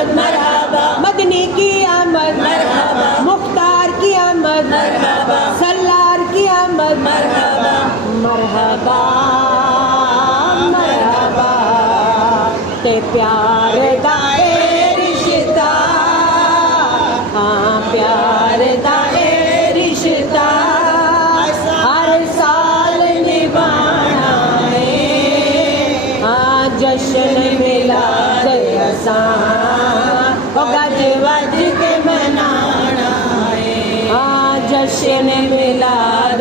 आमद मरहबा, मदनी की आमद मरहबा, मुख्तार की आमद मरहबा, सल्लार की आमद मरहबा, मरहबा मरहबा ते प्यार दा ए रिश्ता, हाँ प्यार दा ए रिश्ता हर साल निभाना है। हाँ जश्न मिलाद असां गज वज के मनाना है। हाँ जश्न मिलाद